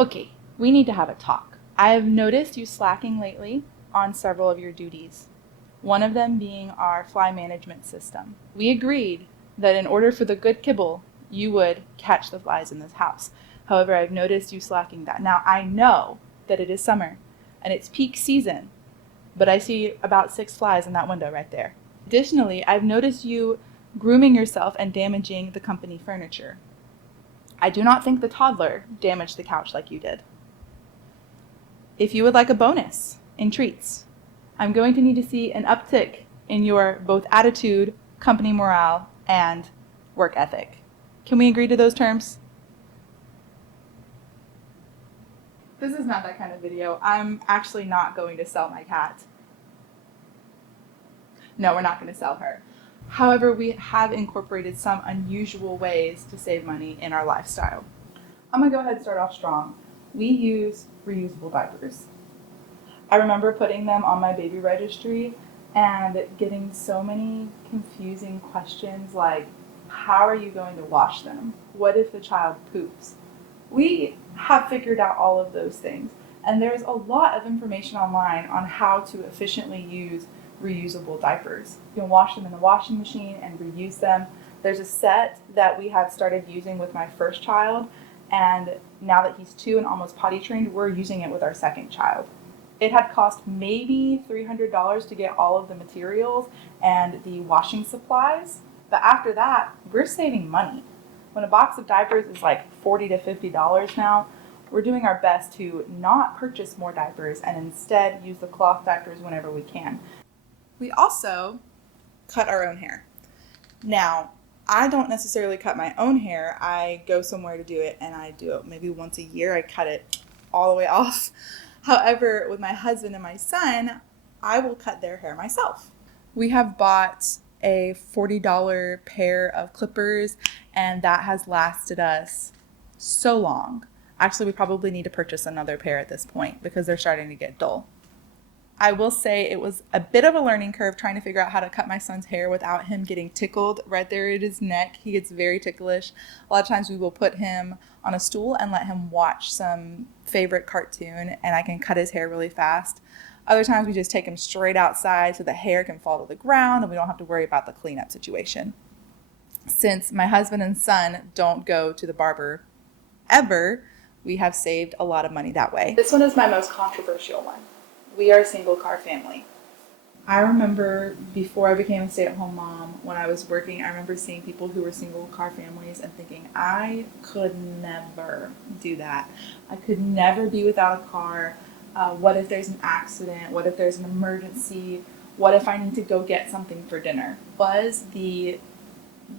Okay, we need to have a talk. I have noticed you slacking lately on several of your duties, one of them being our fly management system. We agreed that in order for the good kibble, you would catch the flies in this house. However, I've noticed you slacking that. Now, I know that it is summer and it's peak season, but I see about 6 flies in that window right there. Additionally, I've noticed you grooming yourself and damaging the company furniture. I do not think the toddler damaged the couch like you did. If you would like a bonus in treats, I'm going to need to see an uptick in your both attitude, company morale, and work ethic. Can we agree to those terms? This is not that kind of video. I'm actually not going to sell my cat. No, we're not going to sell her. However, we have incorporated some unusual ways to save money in our lifestyle. I'm going to go ahead and start off strong. We use reusable diapers. I remember putting them on my baby registry and getting so many confusing questions like, how are you going to wash them? What if the child poops? We have figured out all of those things, and there's a lot of information online on how to efficiently use reusable diapers. You can wash them in the washing machine and reuse them. There's a set that we have started using with my first child, and now that he's 2 and almost potty trained, we're using it with our second child. It had cost maybe $300 to get all of the materials and the washing supplies, but after that, we're saving money. When a box of diapers is like $40 to $50 now, we're doing our best to not purchase more diapers and instead use the cloth diapers whenever we can. We also cut our own hair. Now, I don't necessarily cut my own hair. I go somewhere to do it, and I do it maybe once a year. I cut it all the way off. However, with my husband and my son, I will cut their hair myself. We have bought a $40 pair of clippers, and that has lasted us so long. Actually, we probably need to purchase another pair at this point because they're starting to get dull. I will say it was a bit of a learning curve trying to figure out how to cut my son's hair without him getting tickled right there at his neck. He gets very ticklish. A lot of times we will put him on a stool and let him watch some favorite cartoon, and I can cut his hair really fast. Other times we just take him straight outside so the hair can fall to the ground and we don't have to worry about the cleanup situation. Since my husband and son don't go to the barber ever, we have saved a lot of money that way. This one is my most controversial one. We are a single car family. I remember before I became a stay-at-home mom, when I was working, I remember seeing people who were single car families and thinking, I could never do that. I could never be without a car. What if there's an accident? What if there's an emergency? What if I need to go get something for dinner? Was the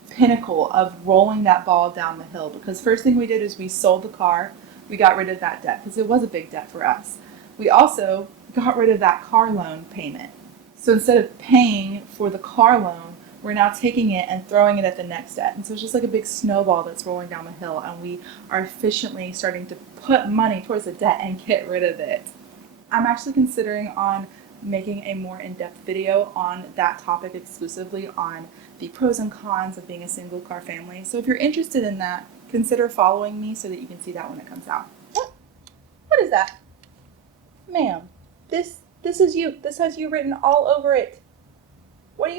pinnacle of rolling that ball down the hill, because first thing we did is we sold the car. We got rid of that debt because it was a big debt for us. We also got rid of that car loan payment. So instead of paying for the car loan, we're now taking it and throwing it at the next debt. And so it's just like a big snowball that's rolling down the hill, and we are efficiently starting to put money towards the debt and get rid of it. I'm actually considering on making a more in-depth video on that topic exclusively, on the pros and cons of being a single car family. So if you're interested in that, consider following me so that you can see that when it comes out. What is that? Ma'am, this is you. This has you written all over it. What are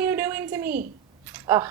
you doing to me? Ugh.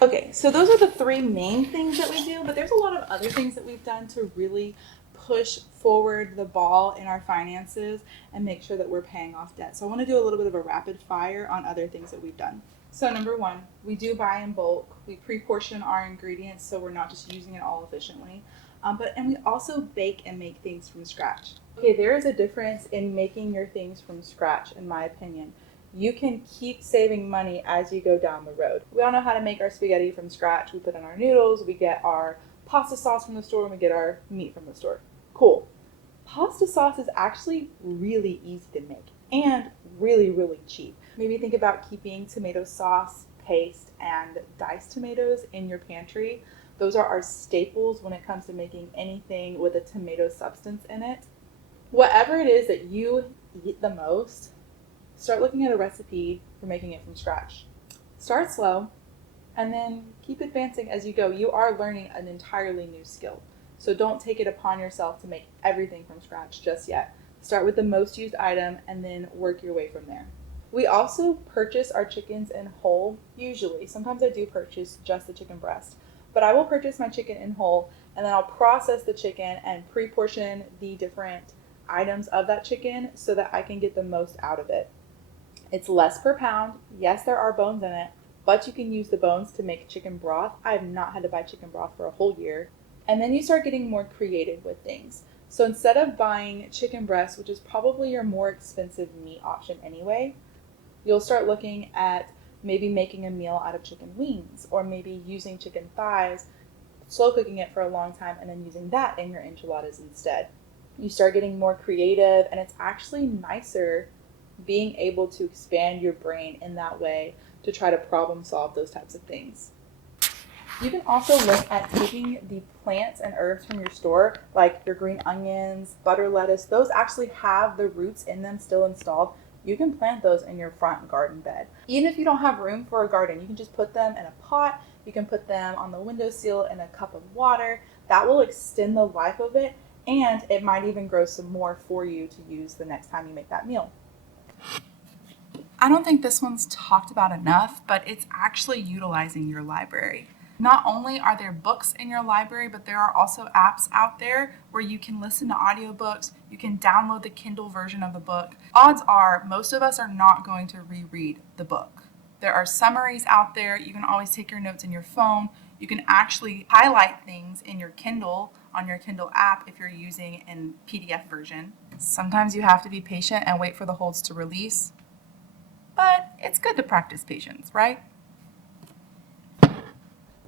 Okay, so those are the 3 main things that we do, but there's a lot of other things that we've done to really push forward the ball in our finances and make sure that we're paying off debt. So I want to do a little bit of a rapid fire on other things that we've done. So number 1, we do buy in bulk. We pre-portion our ingredients so we're not just using it all efficiently. And we also bake and make things from scratch. Okay, there is a difference in making your things from scratch, in my opinion. You can keep saving money as you go down the road. We all know how to make our spaghetti from scratch. We put in our noodles, we get our pasta sauce from the store, and we get our meat from the store. Cool. Pasta sauce is actually really easy to make and really, really cheap. Maybe think about keeping tomato sauce, paste, and diced tomatoes in your pantry. Those are our staples when it comes to making anything with a tomato substance in it. Whatever it is that you eat the most, start looking at a recipe for making it from scratch. Start slow, And then keep advancing as you go. You are learning an entirely new skill. So don't take it upon yourself to make everything from scratch just yet. Start with the most used item and then work your way from there. We also purchase our chickens in whole, usually. Sometimes I do purchase just the chicken breast, but I will purchase my chicken in whole and then I'll process the chicken and pre-portion the different items of that chicken so that I can get the most out of it. It's less per pound. Yes, there are bones in it, but you can use the bones to make chicken broth. I have not had to buy chicken broth for a whole year. And then you start getting more creative with things. So instead of buying chicken breast, which is probably your more expensive meat option anyway, you'll start looking at maybe making a meal out of chicken wings, or maybe using chicken thighs, slow cooking it for a long time, and then using that in your enchiladas instead. You start getting more creative, and it's actually nicer being able to expand your brain in that way to try to problem solve those types of things. You can also look at taking the plants and herbs from your store, like your green onions, butter lettuce. Those actually have the roots in them still installed. You can plant those in your front garden bed. Even if you don't have room for a garden, you can just put them in a pot. You can put them on the windowsill in a cup of water. That will extend the life of it, and it might even grow some more for you to use the next time you make that meal. I don't think this one's talked about enough, but it's actually utilizing your library. Not only are there books in your library, but there are also apps out there where you can listen to audiobooks, you can download the Kindle version of the book. Odds are most of us are not going to reread the book. There are summaries out there. You can always take your notes in your phone. You can actually highlight things in your Kindle, on your Kindle app if you're using an PDF version. Sometimes you have to be patient and wait for the holds to release, but it's good to practice patience, right?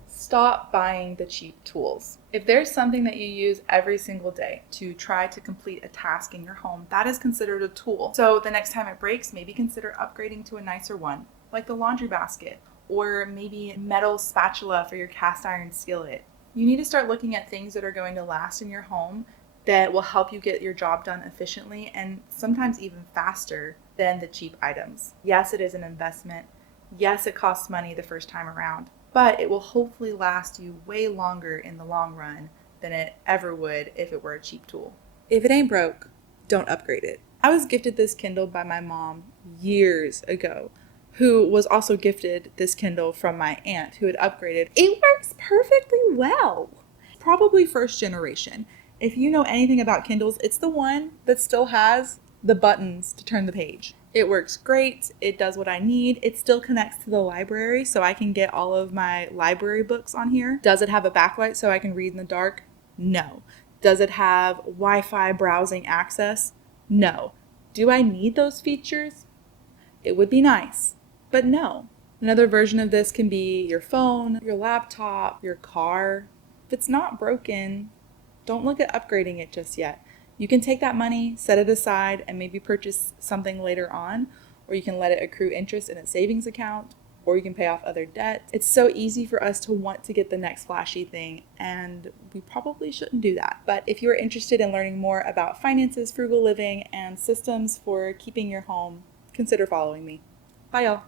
Stop buying the cheap tools. If there's something that you use every single day to try to complete a task in your home, that is considered a tool. So the next time it breaks, maybe consider upgrading to a nicer one, like the laundry basket, or maybe a metal spatula for your cast iron skillet. You need to start looking at things that are going to last in your home that will help you get your job done efficiently and sometimes even faster than the cheap items. Yes, it is an investment. Yes, it costs money the first time around, but it will hopefully last you way longer in the long run than it ever would if it were a cheap tool. If it ain't broke, don't upgrade it. I was gifted this Kindle by my mom years ago, who was also gifted this Kindle from my aunt who had upgraded. It works perfectly well. Probably first generation. If you know anything about Kindles, it's the one that still has the buttons to turn the page. It works great. It does what I need. It still connects to the library, so I can get all of my library books on here. Does it have a backlight so I can read in the dark? No. Does it have Wi-Fi browsing access? No. Do I need those features? It would be nice, but no. Another version of this can be your phone, your laptop, your car. If it's not broken, don't look at upgrading it just yet. You can take that money, set it aside, and maybe purchase something later on, or you can let it accrue interest in a savings account, or you can pay off other debt. It's so easy for us to want to get the next flashy thing, and we probably shouldn't do that. But if you're interested in learning more about finances, frugal living, and systems for keeping your home, consider following me. Bye, y'all.